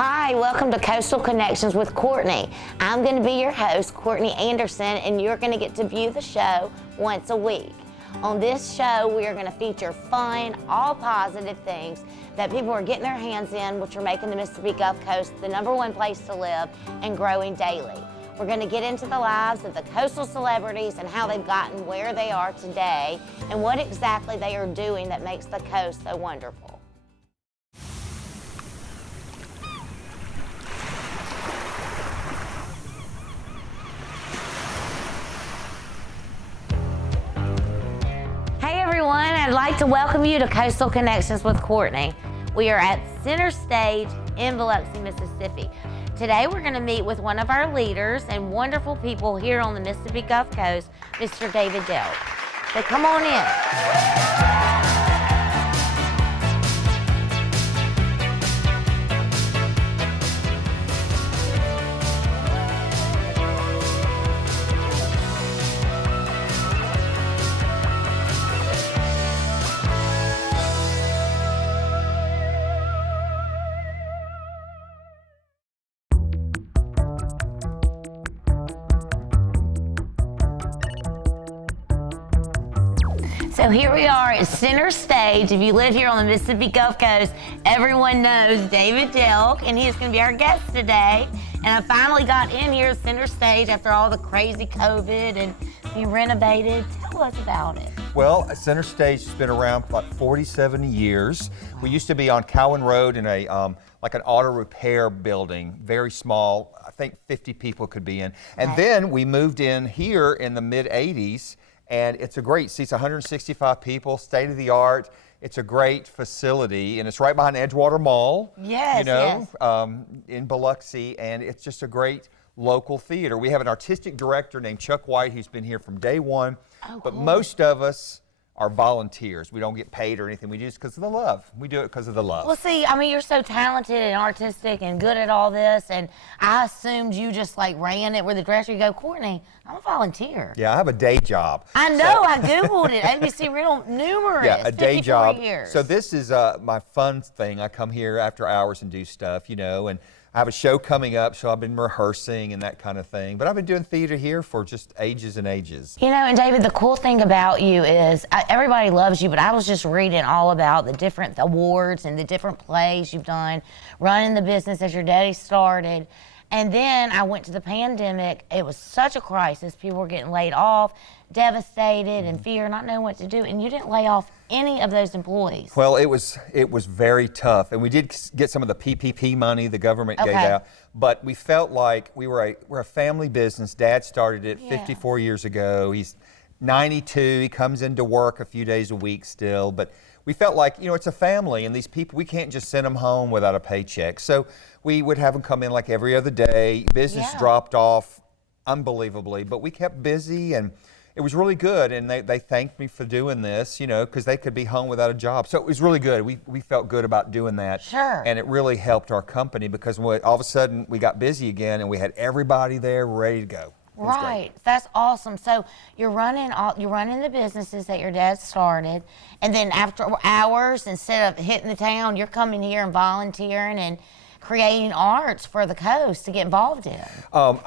Hi, welcome to Coastal Connections with Courtney. I'm going to be your host, Courtney Anderson, and you're going to get to view the show once a week. On this show, we are going to feature fun, all positive things that people are getting their hands in, which are making the Mississippi Gulf Coast the #1 place to live and growing daily. We're going to get into the lives of the coastal celebrities and how they've gotten where they are today and what exactly they are doing that makes the coast so wonderful. Hey everyone, I'd like to welcome you to Coastal Connections with Courtney. We are at Center Stage in Biloxi, Mississippi. Today we're going to meet with one of our leaders and wonderful people here on the Mississippi Gulf Coast, Mr. David Delk. So come on in. So here we are at Center Stage. If you live here on the Mississippi Gulf Coast, everyone knows David Delk, and he is going to be our guest today. And I finally got in here at Center Stage after all the crazy COVID and being renovated. Tell us about it. Well, Center Stage has been around for like 47 years. We used to be on Cowan Road in a like an auto repair building, very small. I think 50 people could be in. And then we moved in here in the mid-'80s. And it's a great, seats 165 people, state of the art. It's a great facility, and it's right behind Edgewater Mall. Yes, you know, in Biloxi, and it's just a great local theater. We have an artistic director named Chuck White who's been here from day one. Oh, but cool. most of us are volunteers. We don't get paid or anything. We do it because of the love. We do it because of the love. Well, see, I mean, you're so talented and artistic and good at all this, and I assumed you just like ran it with the director. You go, Courtney, I'm a volunteer. Yeah, I have a day job. I know, I Googled it. ABC Rental, numerous, yeah, a day 54 job. years. So this is my fun thing. I come here after hours and do stuff, you know, and I have a show coming up, so I've been rehearsing and that kind of thing. But I've been doing theater here for just ages and ages. You know, and David, the cool thing about you is everybody loves you, but I was just reading all about the different awards and the different plays you've done, running the business as your daddy started. And then I went to the pandemic. It was such a crisis. People were getting laid off, devastated, and fear, not knowing what to do. And you didn't lay off any of those employees. Well, it was very tough, and we did get some of the PPP money the government gave out. But we felt like we're a family business. Dad started it 54 years ago. He's 92. He comes into work a few days a week still, but we felt like, you know, it's a family, and these people, we can't just send them home without a paycheck. So we would have them come in like every other day. Business dropped off unbelievably, but we kept busy, and it was really good. And they thanked me for doing this, you know, because they could be home without a job. So it was really good. We felt good about doing that. Sure. And it really helped our company because all of a sudden we got busy again, and we had everybody there ready to go. Right, that's awesome. So you're running the businesses that your dad started, and then after hours, instead of hitting the town, you're coming here and volunteering and creating arts for the coast to get involved in.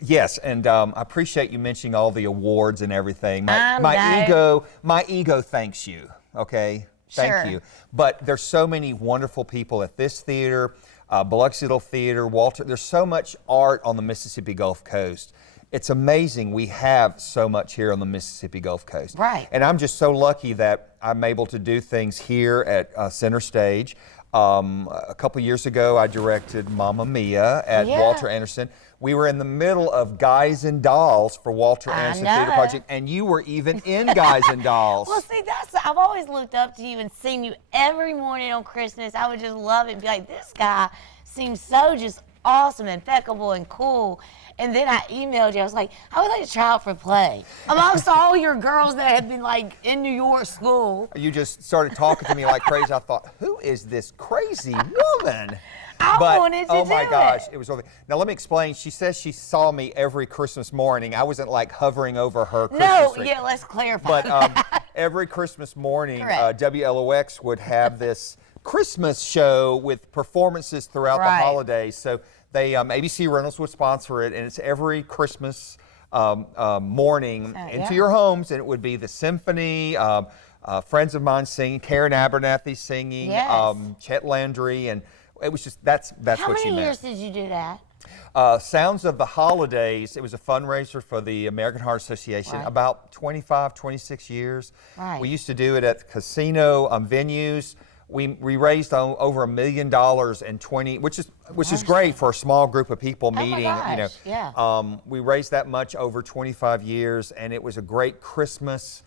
Yes, and I appreciate you mentioning all the awards and everything. My ego thanks you. Okay, thank you. But there's so many wonderful people at this theater, Biloxi Little Theater, Walter. There's so much art on the Mississippi Gulf Coast. It's amazing we have so much here on the Mississippi Gulf Coast. Right. And I'm just so lucky that I'm able to do things here at Center Stage. A couple years ago, I directed Mamma Mia at Walter Anderson. We were in the middle of Guys and Dolls for Walter Anderson Theater Project, and you were even in Guys and Dolls. Well, see, I've always looked up to you and seen you every morning on Christmas. I would just love it and be like, this guy seems so just awesome, impeccable, and cool. And then I emailed you. I was like, I would like to try out for a play. Amongst all your girls that have been like in New York school. You just started talking to me like crazy. I thought, who is this crazy woman? I wanted to oh my gosh, it was over. Now let me explain. She says she saw me every Christmas morning. I wasn't like hovering over her Christmas tree. Let's clarify. But every Christmas morning, WLOX would have this Christmas show with performances throughout the holidays. So they ABC Rentals would sponsor it, and it's every Christmas morning into your homes, and it would be the symphony, friends of mine singing, Karen Abernathy singing, Chet Landry, and it was just that's what you meant. How many years did you do that? Sounds of the Holidays, it was a fundraiser for the American Heart Association, about 25, 26 years. We used to do it at casino venues. We raised over $1 million in 20, which is great for a small group of people meeting. My gosh, we raised that much over 25 years, and it was a great Christmas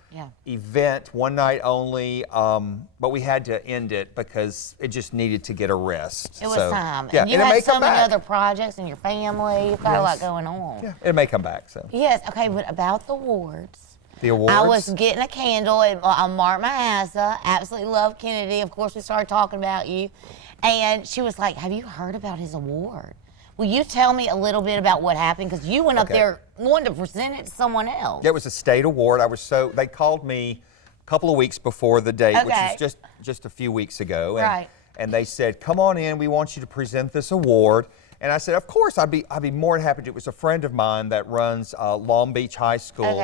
event, one night only. But we had to end it because it just needed to get a rest. It was time. Yeah, and you had so many other projects in your family. You've got a lot going on. Yeah, it may come back. So. Yes. Okay. But about the awards. The awards? I was getting a candle on Mark Maassa. Absolutely love Kennedy. Of course, we started talking about you. And she was like, have you heard about his award? Will you tell me a little bit about what happened? Because you went up there wanting to present it to someone else. It was a state award. They called me a couple of weeks before the date, which was just a few weeks ago. And, and they said, come on in, we want you to present this award. And I said, of course, I'd be more than happy to. It was a friend of mine that runs Long Beach High School.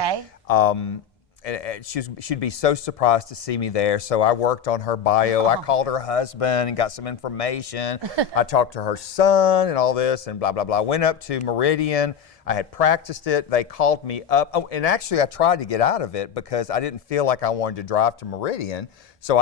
And she'd be so surprised to see me there. So I worked on her bio. I called her husband and got some information. I talked to her son and all this and blah, blah, blah. I went up to Meridian. I had practiced it. They called me up. Oh, and actually, I tried to get out of it because I didn't feel like I wanted to drive to Meridian. So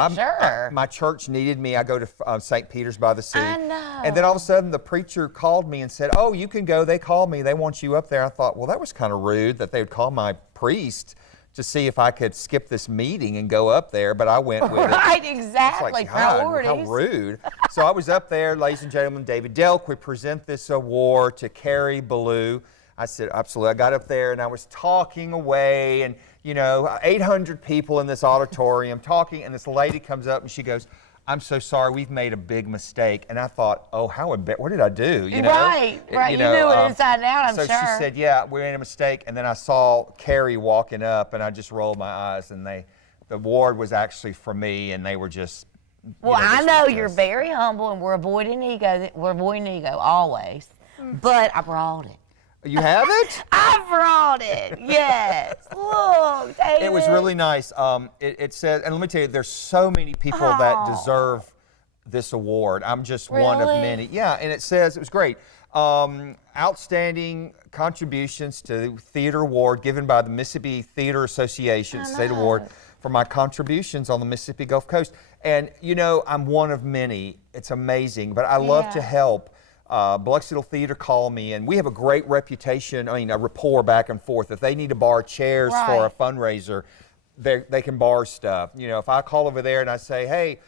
my church needed me. I go to St. Peter's by the Sea. I know. And then all of a sudden, the preacher called me and said, oh, you can go. They called me. They want you up there. I thought, well, that was kind of rude that they would call my priest to see if I could skip this meeting and go up there, but I went with it. Right, exactly. Like, God, how rude. So I was up there, ladies and gentlemen, David Delk. We present this award to Carrie Ballou. I said, absolutely. I got up there and I was talking away, and 800 people in this auditorium talking, and this lady comes up and she goes, I'm so sorry, we've made a big mistake. And I thought, oh, what did I do? Right. You knew it inside and out, I'm sure. So she said, yeah, we made a mistake. And then I saw Carrie walking up, and I just rolled my eyes, and the award was actually for me, and they were just. Well, I know you're very humble, and we're avoiding ego. We're avoiding ego always. But I brought it. You have it? I brought it. Yes. Look, David. It was really nice. It says, and let me tell you, there's so many people that deserve this award. I'm just one of many. Yeah, and it says, it was great. Outstanding contributions to Theater Award given by the Mississippi Theater Association State Award for my contributions on the Mississippi Gulf Coast. And I'm one of many. It's amazing, but I love to help. Biloxi Theater called me, and we have a great reputation, a rapport back and forth. If they need to borrow chairs for a fundraiser, they can borrow stuff. If I call over there and I say, hey,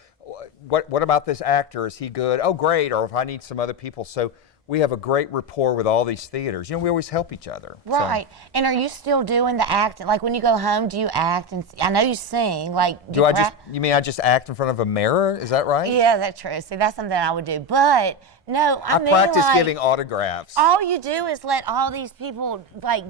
what about this actor? Is he good? Oh, great. Or if I need some other people. So we have a great rapport with all these theaters. We always help each other. Right. So. And are you still doing the acting? Like when you go home, do you act? And I know you sing. Like, you mean I just act in front of a mirror? Is that right? Yeah, that's true. See, that's something I would do. But no, I mean, practice giving autographs. All you do is let all these people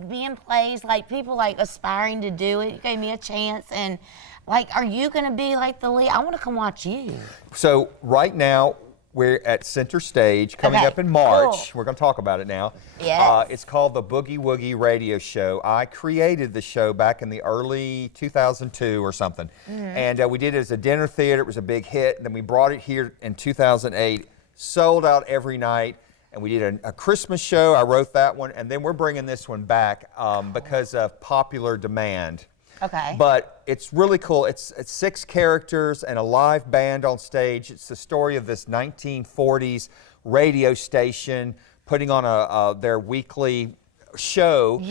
be in plays, people aspiring to do it. You gave me a chance, and are you going to be the lead? I want to come watch you. So right now, we're at Center Stage coming up in March. Cool. We're going to talk about it now. Yes. It's called the Boogie Woogie Radio Show. I created the show back in the early 2002 or something. And we did it as a dinner theater. It was a big hit. And then we brought it here in 2008, sold out every night. And we did a Christmas show. I wrote that one. And then we're bringing this one back because of popular demand. Okay. But it's really cool. It's 6 characters and a live band on stage. It's the story of this 1940s radio station putting on their weekly show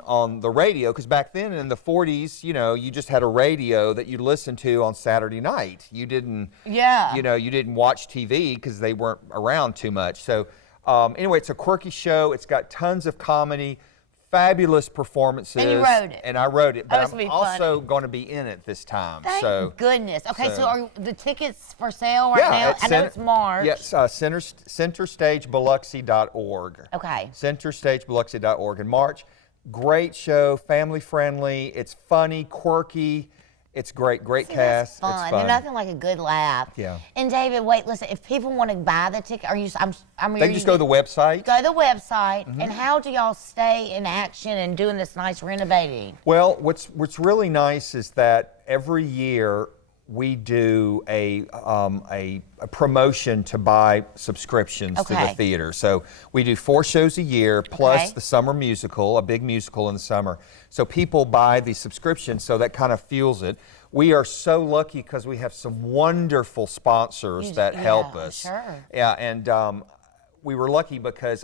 on the radio. Because back then in the 40s, you just had a radio that you listened to on Saturday night. You didn't, you didn't watch TV because they weren't around too much. So anyway, it's a quirky show. It's got tons of comedy. Fabulous performances. And you wrote it. And I wrote it, but I'm also going to be in it this time. Thank goodness. Okay, so are the tickets for sale right now? I know it's March. Yes, centerstagebiloxi.org. Okay. Centerstagebiloxi.org in March. Great show, family friendly. It's funny, quirky, It's great See, cast. That's fun. It's fun. There's nothing like a good laugh. Yeah. And David, wait, listen. If people want to buy the ticket, They can just go to the website. Go to the website. And how do y'all stay in action and doing this nice renovating? Well, what's really nice is that every year we do a promotion to buy subscriptions to the theater. So we do 4 shows a year plus the summer musical, a big musical in the summer. So people buy the subscription, so that kind of fuels it. We are so lucky because we have some wonderful sponsors that help us. Sure. Yeah, and we were lucky because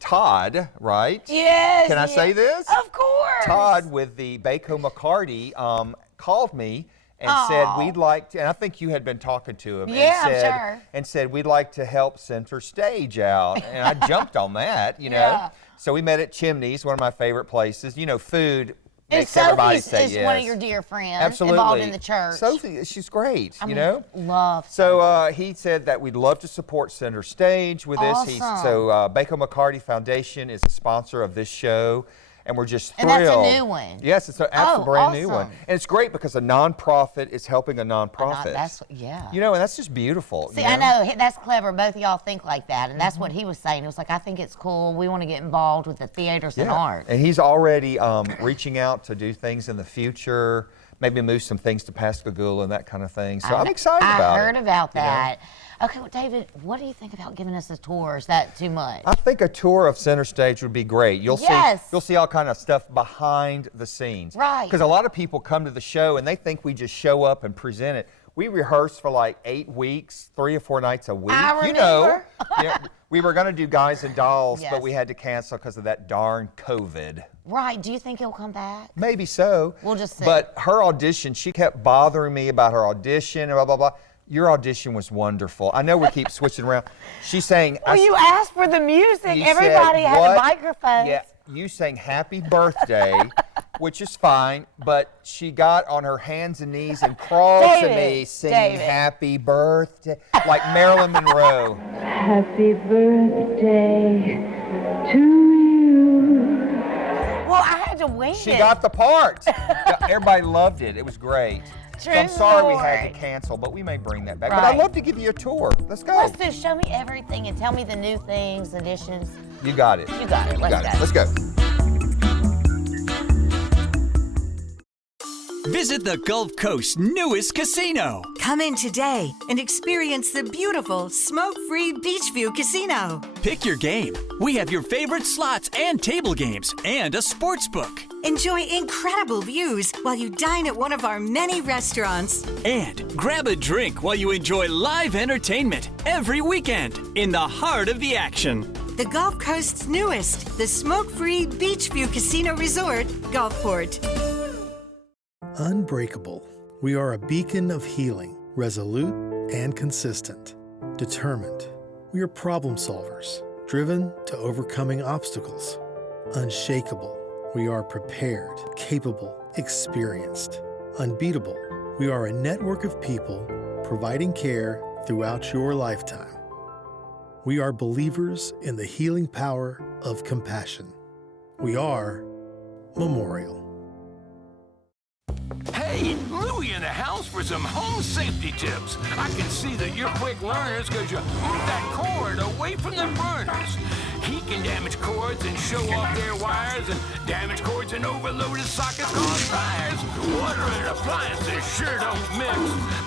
Todd, right? Yes. Can I say this? Of course. Todd with the Baco McCarty called me and said we'd like to, and I think you had been talking to him. Yeah, and said, I'm sure. And said we'd like to help Center Stage out, and I jumped on that, you know. Yeah. So we met at Chimneys, one of my favorite places. You know, food makes everybody say yes. Sophie is one of your dear friends. Absolutely. Involved in the church. Sophie, she's great, you know. Love. So he said that we'd love to support Center Stage with this. Awesome. So Baco McCarty Foundation is a sponsor of this show. And we're just thrilled. And that's a new one. Yes, it's a brand new one. Awesome. And it's great because a nonprofit is helping a nonprofit. You know, and that's just beautiful. See, I know, that's clever. Both of y'all think like that. And that's what he was saying. It was like, I think it's cool. We want to get involved with the theaters and art. And he's already reaching out to do things in the future, maybe move some things to Pascagoula and that kind of thing. So I'm excited about it. I heard about that. Okay, well, David, what do you think about giving us a tour? Is that too much? I think a tour of Center Stage would be great. You'll see all kind of stuff behind the scenes. Right. Because a lot of people come to the show and they think we just show up and present it. We rehearse for like 8 weeks, 3 or 4 nights a week. I remember. You know, we were going to do Guys and Dolls, but we had to cancel because of that darn COVID. Right. Do you think he'll come back? Maybe so. We'll just see. But her audition, she kept bothering me about her audition and blah, blah, blah. Your audition was wonderful. I know we keep switching around. She's saying... Well, you asked for the music. Everybody had the microphones. Yeah, you sang Happy Birthday, which is fine, but she got on her hands and knees and crawled to me singing Happy Birthday, like Marilyn Monroe. Happy birthday to you. Well, I had to wing it. She got the part. Everybody loved it. It was great. So I'm sorry we had to cancel, but we may bring that back. But I'd love to give you a tour. Let's go. Let's do. Show me everything and tell me the new things, additions. You got it. You got it. Let's go. Let's go. Visit the Gulf Coast's newest casino. Come in today and experience the beautiful smoke-free Beachview Casino. Pick your game. We have your favorite slots and table games and a sports book. Enjoy incredible views while you dine at one of our many restaurants. And grab a drink while you enjoy live entertainment every weekend in the heart of the action. The Gulf Coast's newest, the smoke-free Beachview Casino Resort, Gulfport. Unbreakable. We are a beacon of healing, resolute and consistent, determined. We are problem solvers, driven to overcoming obstacles. Unshakable. We are prepared, capable, experienced. Unbeatable. We are a network of people providing care throughout your lifetime. We are believers in the healing power of compassion. We are Memorial. Hey, Louie in the house for some home safety tips. I can see that you're quick learners because you move that cord away from the burners. Heat can damage cords and show off their wires, and damaged cords and overloaded sockets cause fires. Water and appliances sure don't mix,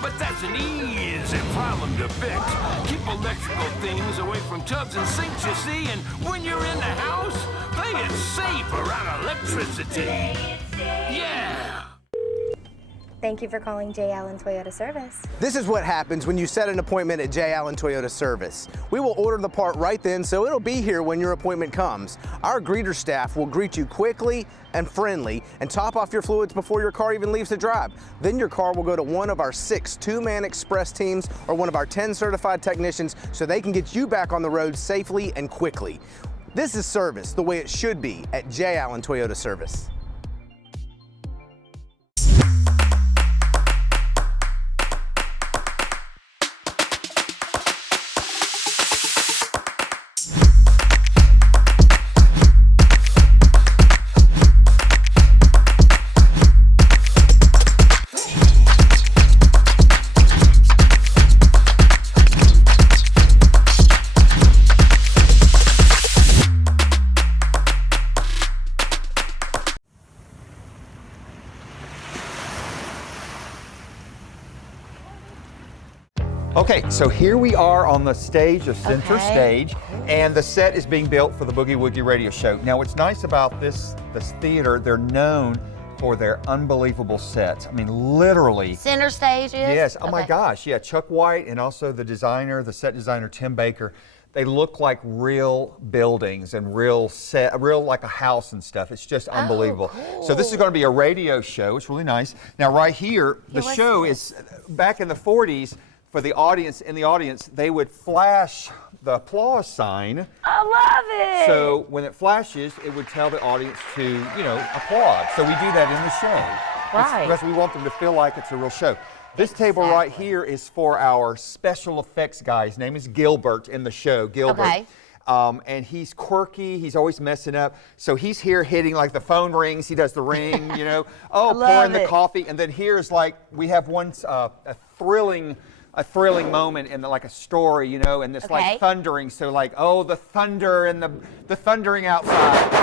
but that's an easy problem to fix. Keep electrical things away from tubs and sinks, you see, and when you're in the house, play it safe around electricity. Yeah! Thank you for calling J. Allen Toyota Service. This is what happens when you set an appointment at J. Allen Toyota Service. We will order the part right then, so it'll be here when your appointment comes. Our greeter staff will greet you quickly and friendly and top off your fluids before your car even leaves the drive. Then your car will go to one of our 6 two-man express teams or one of our 10 certified technicians so they can get you back on the road safely and quickly. This is service the way it should be at J. Allen Toyota Service. Okay, so here we are on the stage of Center Stage, and the set is being built for the Boogie Woogie Radio Show. Now, what's nice about this theater, they're known for their unbelievable sets. I mean, literally. Center Stage is? Yes, oh my gosh, yeah, Chuck White and also the designer, the set designer, Tim Baker, they look like real buildings and real like a house and stuff. It's just unbelievable. Cool. So this is going to be a radio show. It's really nice. Now, right here, the show is back in the 40s. For the audience, in the audience, they would flash the applause sign. I love it. So when it flashes, it would tell the audience to, you know, applaud. So we do that in the show. Right. Because we want them to feel like it's a real show. This table right here is for our special effects guy. His name is Gilbert in the show, Gilbert. Okay. And he's quirky, he's always messing up. So he's here hitting, like the phone rings, he does the ring, you know. Oh, pouring the coffee. And then here's like, we have one, a thrilling moment in like a story, you know, and it's like thundering. So like, oh, the thunder and the thundering outside.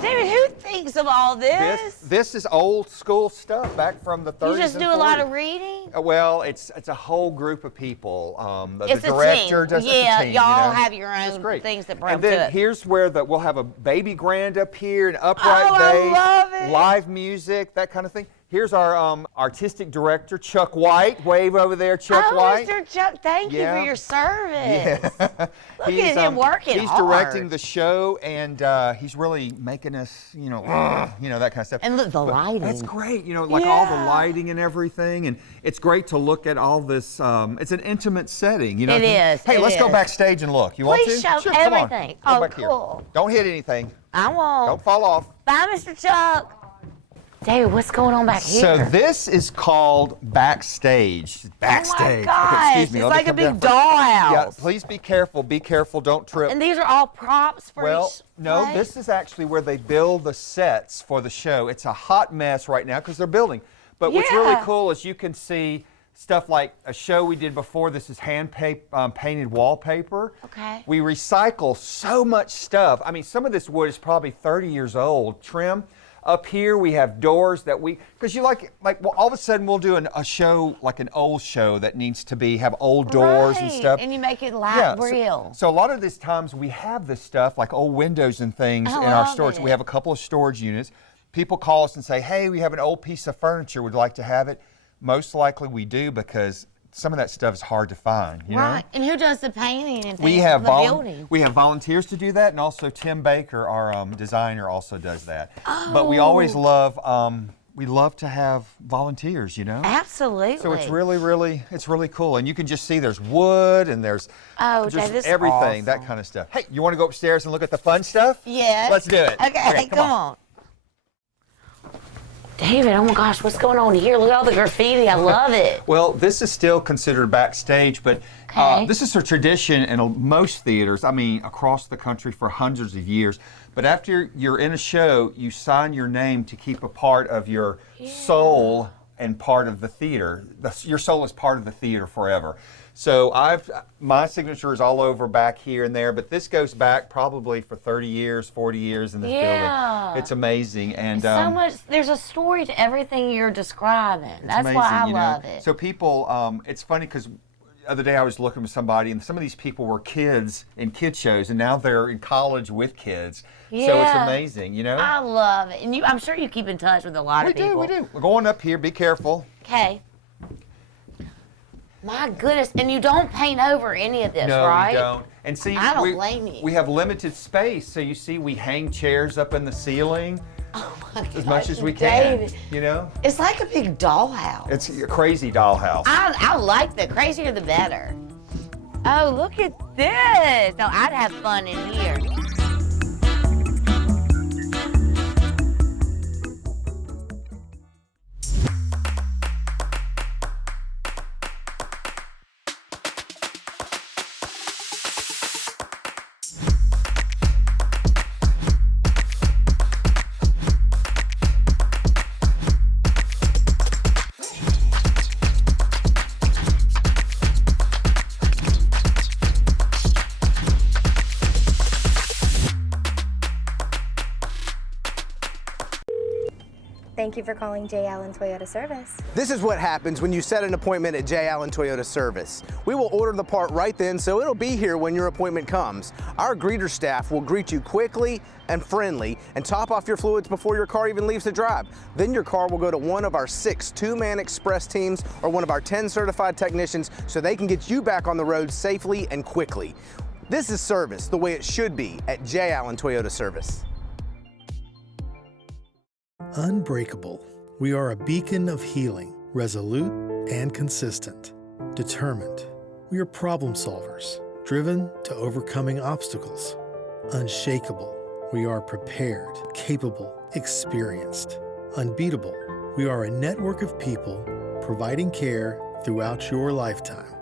David, who thinks of all this? This is old school stuff back from the 30s. You just do a lot of reading? Well, it's a whole group of people. The It's director a team. does it. Yeah, Team, you y'all know? have your own things that bring And then to it. here's where we'll have a baby grand up here, an upright bass, I love it. live music, that kind of thing. Here's our artistic director, Chuck White. Wave over there, Chuck White. Mr. Chuck, thank you for your service. Yeah. Look at him working He's hard. directing the show, and he's really making us, you know, that kind of stuff. And look, the lighting. That's great, you know, like all the lighting and everything, and it's great to look at all this. It's an intimate setting, you know. It is. Hey, let's go backstage and look. You want to? Please show Sure, everything. Come on. Oh, Go back cool. Here. Don't hit anything. I won't. Don't fall off. Bye, Mr. Chuck. David, what's going on back here? So this is called backstage. Backstage. Oh my gosh, Okay, excuse me. it's Let me like a come big down dollhouse. Yeah, please be careful. Be careful. Don't trip. And these are all props for each no, place? this is actually where they build the sets for the show. It's a hot mess right now because they're building. But what's really cool is you can see stuff like a show we did before. This is hand painted wallpaper. Okay. We recycle so much stuff. I mean, some of this wood is probably 30 years old, trim. Up here we have doors that because you well, all of a sudden we'll do a show, like an old show that needs to have old doors and stuff. And you make it real. So a lot of these times we have this stuff, like old windows and things in our storage. We have a couple of storage units. People call us and say, hey, we have an old piece of furniture, would like to have it. Most likely we do, because some of that stuff is hard to find, you know? And who does the painting and things we have the building? We have volunteers to do that, and also Tim Baker, our designer, also does that. But we always love to have volunteers, you know? Absolutely. So it's really cool. And you can just see there's wood and there's just everything, awesome. that kind of stuff. Hey, you want to go upstairs and look at the fun stuff? Yes. Let's do it. Okay, come on. David, oh my gosh, what's going on here? Look at all the graffiti. I love it. Well, this is still considered backstage, but this is a tradition in most theaters, I mean, across the country for hundreds of years. But after you're in a show, you sign your name to keep a part of your soul and part of the theater. Your soul is part of the theater forever. So my signature is all over back here and there, but this goes back probably for 30 years, 40 years in this building. It's amazing. And so much, there's a story to everything you're describing. That's amazing, why I love it. So people, it's funny because the other day I was looking with somebody, and some of these people were kids in kid shows, and now they're in college with kids. So it's amazing, you know? I love it. And I'm sure you keep in touch with a lot of people. We do. We're going up here. Be careful. Okay. My goodness, and you don't paint over any of this, right? No, we don't. And see, I don't blame you. We have limited space, so you see we hang chairs up in the ceiling as much as we can, David, you know? It's like a big dollhouse. It's a crazy dollhouse. I like the crazier the better. Oh, look at this. No, I'd have fun in here. Thank you for calling J. Allen Toyota Service. This is what happens when you set an appointment at J. Allen Toyota Service. We will order the part right then, so it'll be here when your appointment comes. Our greeter staff will greet you quickly and friendly and top off your fluids before your car even leaves the drive. Then your car will go to one of our 6 two-man express teams or one of our 10 certified technicians so they can get you back on the road safely and quickly. This is service the way it should be at J. Allen Toyota Service. Unbreakable. We are a beacon of healing, resolute and consistent. Determined. We are problem solvers, driven to overcoming obstacles. Unshakable. We are prepared, capable, experienced. Unbeatable. We are a network of people providing care throughout your lifetime.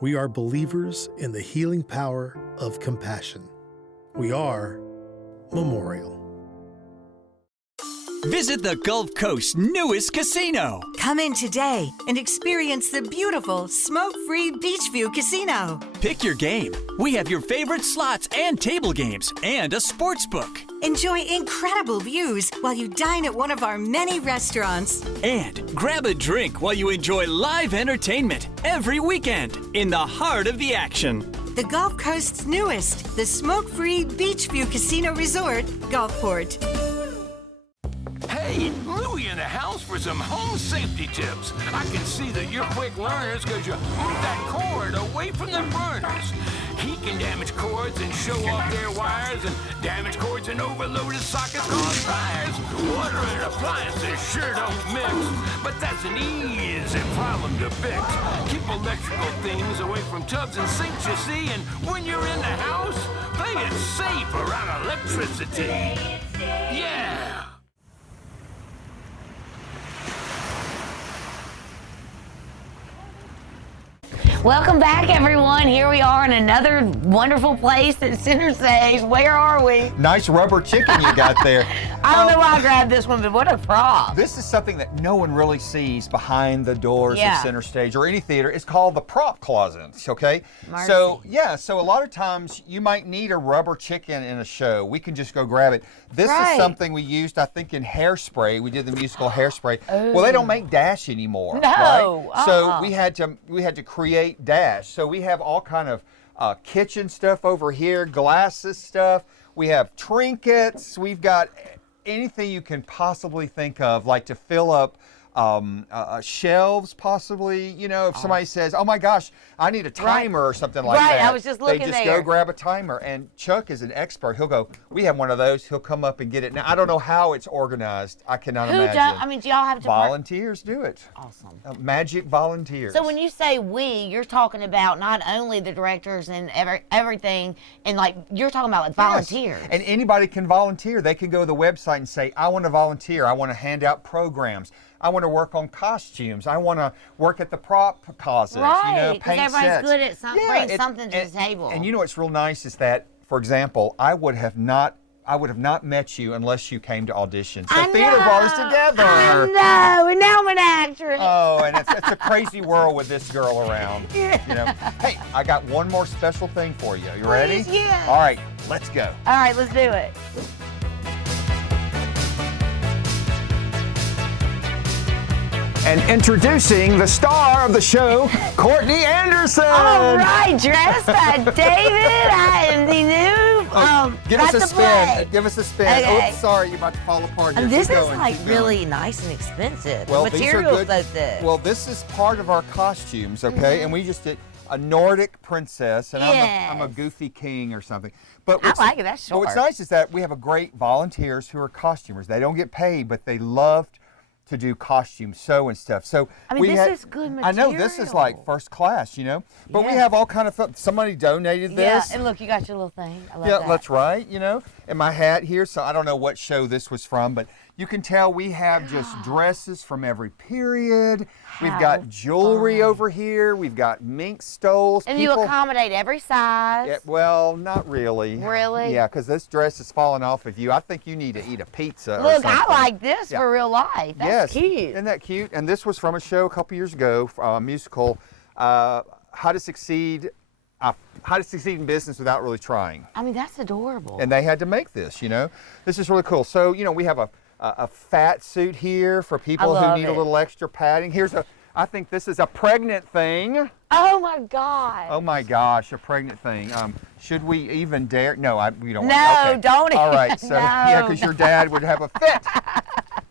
We are believers in the healing power of compassion. We are Memorial. Visit the Gulf Coast's newest casino. Come in today and experience the beautiful smoke-free Beachview Casino. Pick your game. We have your favorite slots and table games and a sports book. Enjoy incredible views while you dine at one of our many restaurants. And grab a drink while you enjoy live entertainment every weekend in the heart of the action. The Gulf Coast's newest, the smoke-free Beachview Casino Resort, Gulfport. Hey, Louie in the house for some home safety tips. I can see that you're quick learners because you move that cord away from the burners. Heat can damage cords and show off their wires, and damaged cords and overloaded sockets cause fires. Water and appliances sure don't mix, but that's an easy problem to fix. Keep electrical things away from tubs and sinks, you see, and when you're in the house, play it safe around electricity. Yeah! Welcome back, everyone. Here we are in another wonderful place at Center Stage. Where are we? Nice rubber chicken you got there. I don't know why I grabbed this one, but what a prop. This is something that no one really sees behind the doors at Center Stage or any theater. It's called the prop closet, okay? Mercy. So a lot of times you might need a rubber chicken in a show. We can just go grab it. This is something we used, I think, in Hairspray. We did the musical Hairspray. Well, they don't make Dash anymore, no, right? So we had to create Dash. So we have all kind of kitchen stuff over here, glasses stuff. We have trinkets. We've got anything you can possibly think of, like to fill up shelves, possibly. You know, if somebody says, "Oh my gosh, I need a timer," or something like that. Right, I was just looking there. They just there. go grab a timer, and Chuck is an expert. He'll go, "We have one of those." He'll come up and get it. Now, I don't know how it's organized. I cannot imagine. Do y'all have to volunteers do it? Awesome. Magic volunteers. So when you say we, you're talking about not only the directors and everything, and like you're talking about like volunteers. Yes. And anybody can volunteer. They can go to the website and say, "I want to volunteer. I want to hand out programs. I want to work on costumes. I want to work at the prop closet." Right, you know, because paint everybody's sets. good at bringing something to the table. And you know what's real nice is that, for example, I would have not met you unless you came to audition. So theater brought us together. I know, and now I'm an actress. Oh, and it's a crazy world with this girl around. Yeah. You know. Hey, I got one more special thing for you. You ready? Please, yes. All right, let's go. All right, let's do it. And introducing the star of the show, Courtney Anderson. All right, dressed by David. I am the new. Give us a got to spin. play. Give us a spin. Okay. Oops, sorry, you're about to fall apart here. And this Keep is going, like keep going. really nice and expensive. Well, The these are materials good. so thick. Well, this is part of our costumes, okay? And we just did a Nordic princess, and I'm a goofy king or something. But I like it. That's But what's short. nice is that we have a great volunteers who are costumers. They don't get paid, but they love to do costumes, sew and stuff. So I mean, this is good material. I know this is like first class, you know. But we Yes. have all kind of fun. Somebody donated this. Yeah, and look, you got your little thing. I love Yeah, that. that's right, you know. And my hat here, so I don't know what show this was from, but you can tell we have just dresses from every period. We've got jewelry over here. We've got mink stoles. And you accommodate every size. Yeah, well, not really. Really? Yeah, because this dress is falling off of you. I think you need to eat a pizza or Look, something. I like this for real life. That's cute. Isn't that cute? And this was from a show a couple years ago, a musical, How to Succeed in Business Without Really Trying. I mean, that's adorable. And they had to make this, you know. This is really cool. So, you know, we have a a fat suit here for people who need a little extra padding. I think this is a pregnant thing. Oh my God. Oh my gosh, a pregnant thing. Should we even dare? No, we don't. No, okay. don't. All right, so no. yeah, because your dad would have a fit.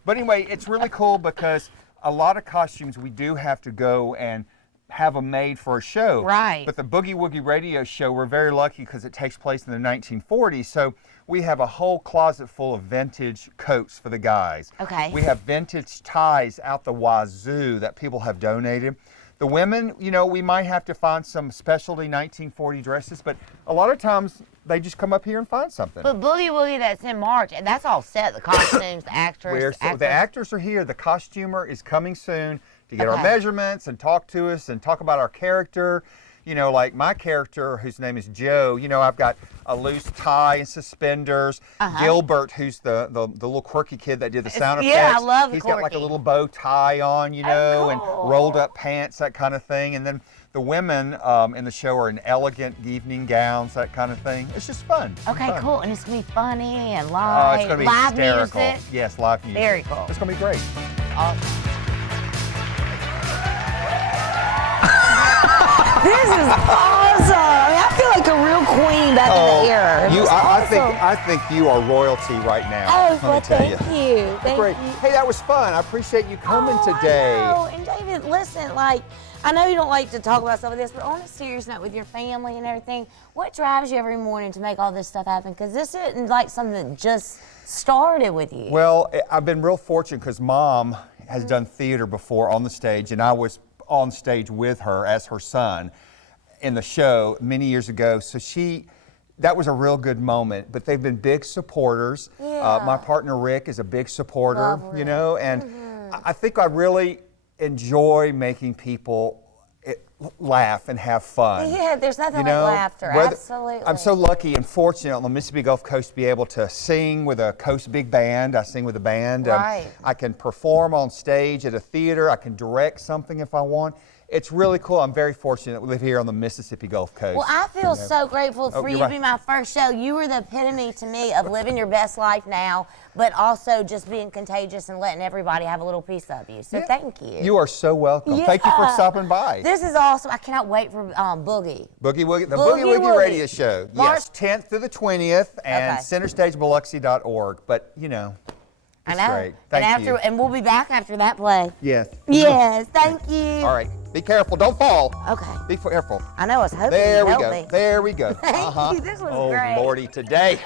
But anyway, it's really cool because a lot of costumes we do have to go and have them made for a show. Right. But the Boogie Woogie Radio Show, we're very lucky because it takes place in the 1940s. So we have a whole closet full of vintage coats for the guys. Okay. We have vintage ties out the wazoo that people have donated. The women, you know, we might have to find some specialty 1940 dresses, but a lot of times they just come up here and find something. But Boogie Woogie, that's in March, and that's all set. The costumes, the actors. The actors are here. The costumer is coming soon to get our measurements and talk to us and talk about our character. You know, like my character, whose name is Joe, you know, I've got a loose tie and suspenders. Gilbert, who's the little quirky kid that did the sound effects. Yeah, I love He's got like a little bow tie on, you know, and rolled up pants, that kind of thing. And then the women in the show are in elegant evening gowns, that kind of thing. It's just fun. Okay, cool. And it's going to be funny and live. It's going to be live hysterical. music. Yes, live music. Very cool. It's going to be great. Awesome. This is awesome. I mean, I feel like a real queen back in the era. I think you are royalty right now. Oh, well, thank you. Thank great. you. Hey, that was fun. I appreciate you coming today. I know. And David, listen, like, I know you don't like to talk about some of this, but on a serious note, with your family and everything, what drives you every morning to make all this stuff happen? Because this isn't like something that just started with you. Well, I've been real fortunate because Mom has done theater before on the stage, and I was on stage with her as her son in the show many years ago. So that was a real good moment, but they've been big supporters. Yeah. My partner Rick is a big supporter, you know, and I think I really enjoy making people laugh and have fun. Yeah, there's nothing like laughter, absolutely. I'm so lucky and fortunate on the Mississippi Gulf Coast to be able to sing with a Coast Big Band. I sing with a band. Right. I can perform on stage at a theater. I can direct something if I want. It's really cool. I'm very fortunate we live here on the Mississippi Gulf Coast. Well, I feel so grateful for you to be my first show. You were the epitome to me of living your best life now, but also just being contagious and letting everybody have a little piece of you. So thank you. You are so welcome. Thank you for stopping by. This is awesome. I cannot wait for Boogie. The Boogie Woogie Radio Show. Yes, 10th through the 20th, and centerstagebiloxi.org. But, you know, it's great. Thank you. And we'll be back after that play. Yes. Yes, thank you. All right. Be careful. Don't fall. Okay. Be careful. I know. I was hoping there you'd we help go. me. There we go. Thank you. This was great. Oh, Lordy, today.